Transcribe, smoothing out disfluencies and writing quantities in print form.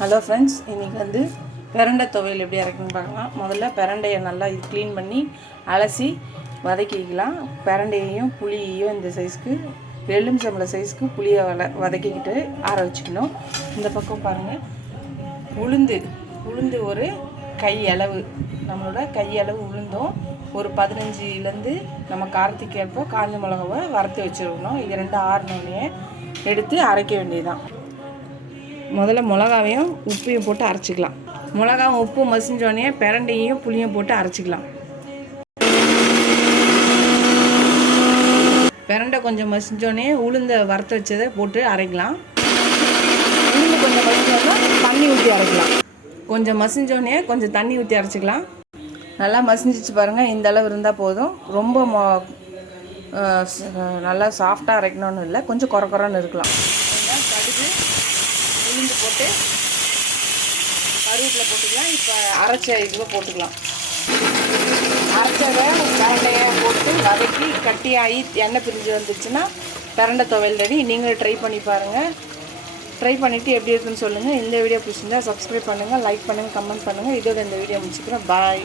Hello friends, இன்றைக்கி வந்து பிரண்டை துவையல் எப்படி அரைக்கணும்னு பார்க்கலாம். முதல்ல பிரண்டையை நல்லா க்ளீன் பண்ணி அலசி வதக்கிக்கலாம். பிரண்டையையும் புளியையும் இந்த சைஸ்க்கு எலுமிச்சம்பழம் சைஸ்க்கு புளியை வதக்கிக்கிட்டு ஆற வச்சுக்கணும். இந்த பக்கம் பாருங்கள், உளுந்து ஒரு கையளவு, நம்மளோட கையளவு உளுந்தும் ஒரு 15லேருந்து நம்ம காரத்துக்கு ஏற்ப காஞ்ச மிளகாவை வறுத்து வச்சுருக்கணும். இது ரெண்டு ஆறினோடனே எடுத்து அரைக்க வேண்டியதுதான். முதல்ல மிளகாவையும் உப்பையும் போட்டு அரைச்சிக்கலாம். மிளகாவும் உப்பு மசிஞ்சோடனே பிரண்டையும் புளியும் போட்டு அரைச்சிக்கலாம். பிரண்டை கொஞ்சம் மசிஞ்சோடனே உளுந்த வறுத்து வச்சதை போட்டு அரைக்கலாம். உளுந்து கொஞ்சம் மசிஞ்சோன்னா தண்ணி ஊற்றி அரைக்கலாம். கொஞ்சம் மசிஞ்சோடனே கொஞ்சம் தண்ணி ஊற்றி அரைச்சிக்கலாம். நல்லா மசிஞ்சிச்சு பாருங்கள், இந்த அளவு இருந்தால் போதும். ரொம்ப நல்லா சாஃப்டாக அரைக்கணும்னு இல்லை, கொஞ்சம் குறன்னு இருக்கலாம். கடுகு உளுந்து போட்டு கருவேப்பிலை போட்டுக்கலாம். இப்போ அரைச்ச இதுவை போட்டுக்கலாம். அரைச்சதை பிரண்டையை போட்டு வதக்கி கட்டியாகி எண்ணெய் பிரிஞ்சு வந்துச்சுன்னா பிரண்டை துவையல் ரெடி. நீங்களும் ட்ரை பண்ணி பாருங்கள். ட்ரை பண்ணிவிட்டு எப்படி இருக்குன்னு சொல்லுங்கள். இந்த வீடியோ பிடிச்சிருந்தா சப்ஸ்கிரைப் பண்ணுங்கள், லைக் பண்ணுங்கள், கமெண்ட் பண்ணுங்கள். இதோட இந்த வீடியோ முடிச்சுக்கிறேன். பாய்.